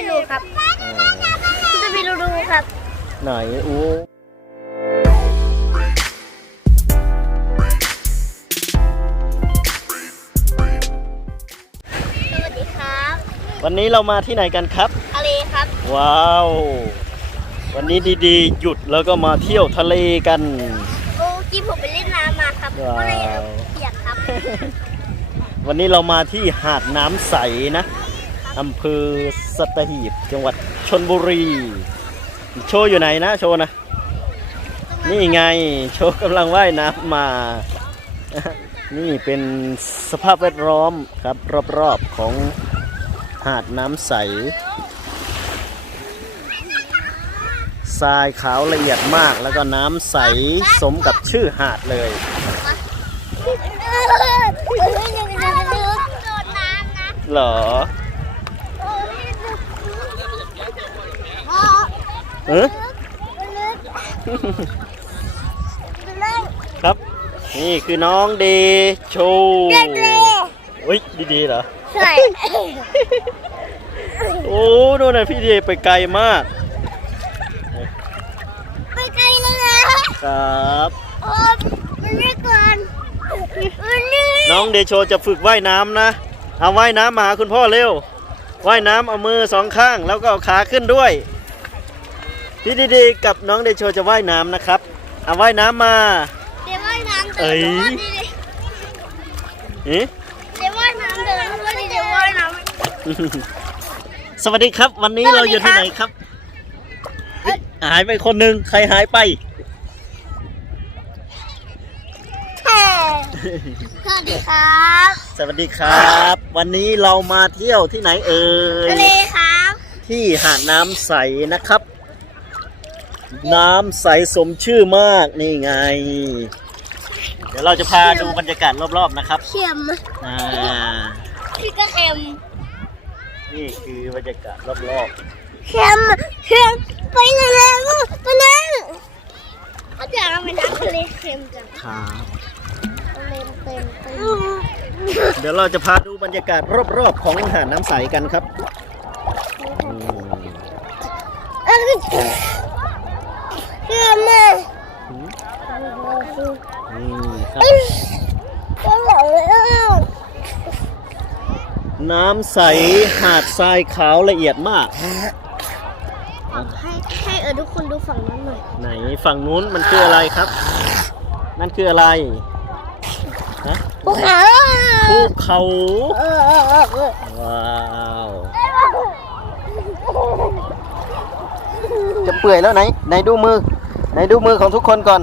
ไม่รู้ครับเออจะไปดูดูครับ ไหนอู้สวัสดีครับวันนี้เรามาที่ไหนกันครับ ทะเลครับ ว้าว วันนี้ดีๆ หยุดแล้วก็มาเที่ยวทะเลกัน โอ้กี้ผมไปเล่นน้ำมาครับว้าว ก็เลยเปียกครับ วันนี้เรามาที่หาดน้ำใสนะ อำเภอสัตหีบ จังหวัดชนบุรี โชว์อยู่ไหนนะ โชว์นะ นี่ไง โชว์กำลังว่ายน้ำมา นี่เป็นสภาพแวดล้อมครับ รอบๆของหาดน้ำใส ทรายขาวละเอียดมากแล้วก็น้ำใสสมกับชื่อหาดเลยโดนน้ำนะเหรอ เออครับ นี่คือน้องเดโชเฮ้ยดีๆเหรอใช่โอ้ดูนะพี่เดไปไกลมาก ไปไกลเลยนะครับโอ้มันไม่ก่อนมันนี่น้องเดโชจะฝึกว่ายน้ำนะ เอาว่ายน้ำมาหาคุณพ่อเร็ว ว่ายน้ำเอามือสองข้าง แล้วก็เอาขาขึ้นด้วย พี่ดีๆกับน้องเดโชจะว่ายน้ำนะครับเอาว่ายน้ำมา เดี๋ยวว่ายน้ำเอ้เดินยดีเอ๊ะๆเดี๋ยวว่ายน้ำเดินด้วยดิเดี๋ยวว่ายน้ำ สวัสดีครับ วันนี้เราอยู่ที่ไหนครับเอ๊ะหายไปคนหนึ่งใครหายไปแค่สวัสดีครับสวัสดีครับ วันนี้เรามาเที่ยวที่ไหนเอ่ย ทะเลครับ ที่หาดน้ำใสนะครับ น้ำใสสมชื่อมากนี่ไง เดี๋ยวเราจะพาดูบรรยากาศรอบๆนะครับเค็มอ่าพี่ก็เค็มนี่คือบรรยากาศรอบเค็มเค็มไปไหนแล้วไปไหนเขาจะเอาไปน้ำทะเลเค็มจังๆครับทะเลเต็มเต็มเดี๋ยวเราจะพาดูบรรยากาศรอบๆของหาดน้ำใสกันครับอืม เออเค็มอะ นี่ครับก็หลงแล้วน้ำใสหาดทรายขาวละเอียดมาก ให้ให้เออทุกคนดูฝั่งนั้นหน่อย ไหนฝั่งนู้นมันคืออะไรครับ นั่นคืออะไรฮะภูเขาภูเขาเออเออเออเออว้าว จะเปื่อยแล้วไหน ไหนดูมือ ไหนดูมือของทุกคนก่อน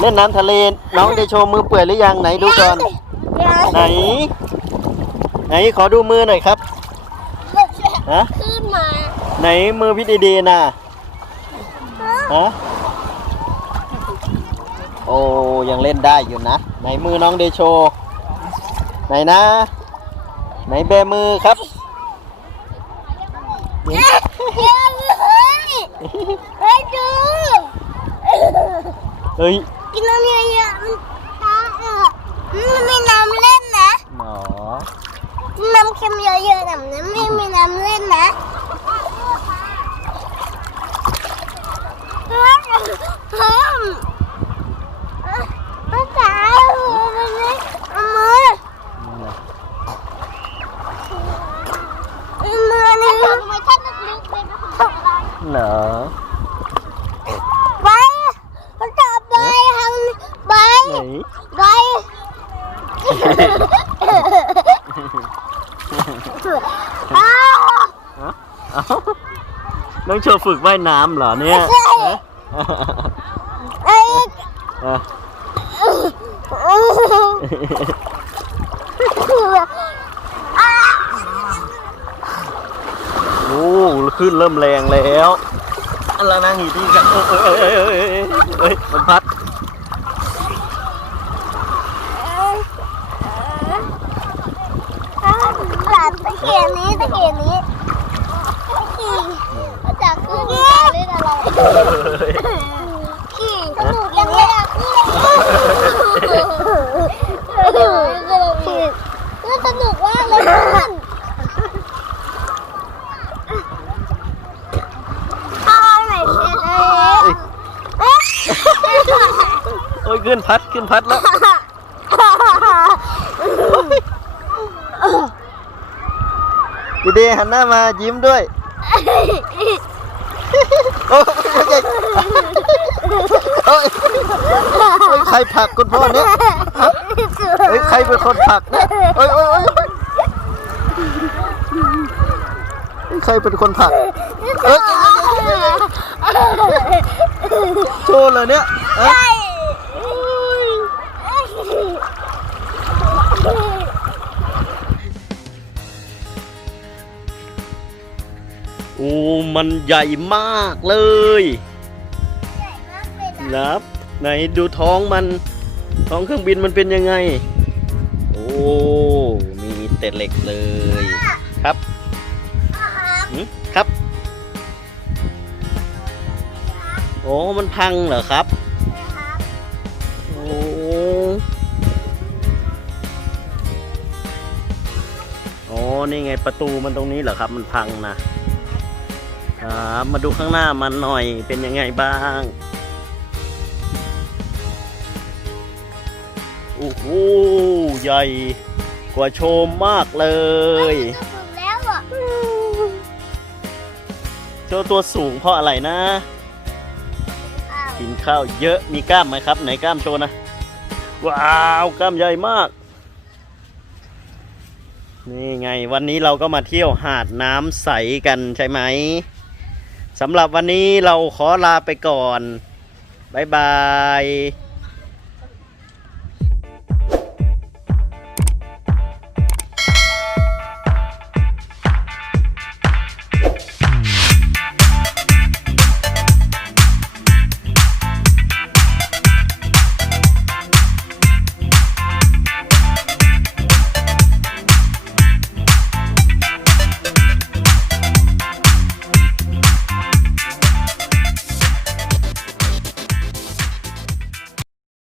เล่นน้ำทะเลน้องได้โชว์มือเปื่อยหรือยังไหนดูก่อน ไหน ไหนขอดูมือหน่อยครับฮะขึ้นมา ไหนมือพี่ดีๆน่ะฮะโอ้ยังเล่นได้อยู่นะ ไหนมือน้องเดโช ไหนนะ ไหนแบมือครับเฮ้ยเฮ้ยดูเฮ้ยกิ น้ำเยอะๆมันตาเออมันไม่น้ำเล่นนะหมอน้ำเค็มเยอะๆแบบนั้นไม่มีน้ำเล่นนะเฮ้ยเฮ้ยภาษามันไม่เอามือเอามือนี่ทำไมท่านลึกๆเลยเป็นคนอะไร เหรอ ไปมันจับไปทาง ไปไหนไปอ้าวฮะเอ้าน้องโชว์ฝึกว่ายน้ำเหรอเนี่ยฮะไอ้อะโอ้ขึ้นเริ่มแรงแล้วอันละนั่งอยู่ที่กันเอ้ยเอ้ยเอ้ยเอ้ยเอ้ยเอ้ยมันพัด เกียบนี้ตะเกียบนี้ขี่มาจากขึ้นมาเล่นอะไรขี่สนุกยังไม่อยากขึ้นเลยมันสนุกมากเลยเพื่อนเอาไหนเสร็จเลยโอ้ยขึ้นพัดขึ้นพัดแล้ว ดีๆหันหน้ามายิ้มด้วยโอ้ยโอ้ยโอ้ยใครผลักคุณพ่อเนี่ยเฮ้ยใครเป็นคนผลักเนี่ยโอ้ยโอ้ยโอ้ยใครเป็นคนผลักเอ้ยโชว์เลยเนี่ย เอ้ยโอ้มันใหญ่มากเลยครับ ไหนดูท้องมัน ท้องเครื่องบินมันเป็นยังไง โอ้มีแต่เหล็กเลยครับหืมครับโอ้มันพังเหรอครับโอ้อ๋อนี่ไงประตูมันตรงนี้เหรอครับ มันพังนะ ครับมาดูข้างหน้ามันหน่อยเป็นยังไงบ้างโอ้โหใหญ่กว่าโชมมากเลยถูกแล้วอะโชว์ตัวสูงเพราะอะไรนะ กินข้าวเยอะมีกล้ามไหมครับ ไหนกล้ามโชว์นะ ว้าวกล้ามใหญ่มาก นี่ไงวันนี้เราก็มาเที่ยวหาดน้ำใสกันใช่ไหม สำหรับวันนี้เราขอลาไปก่อน บ๊ายบาย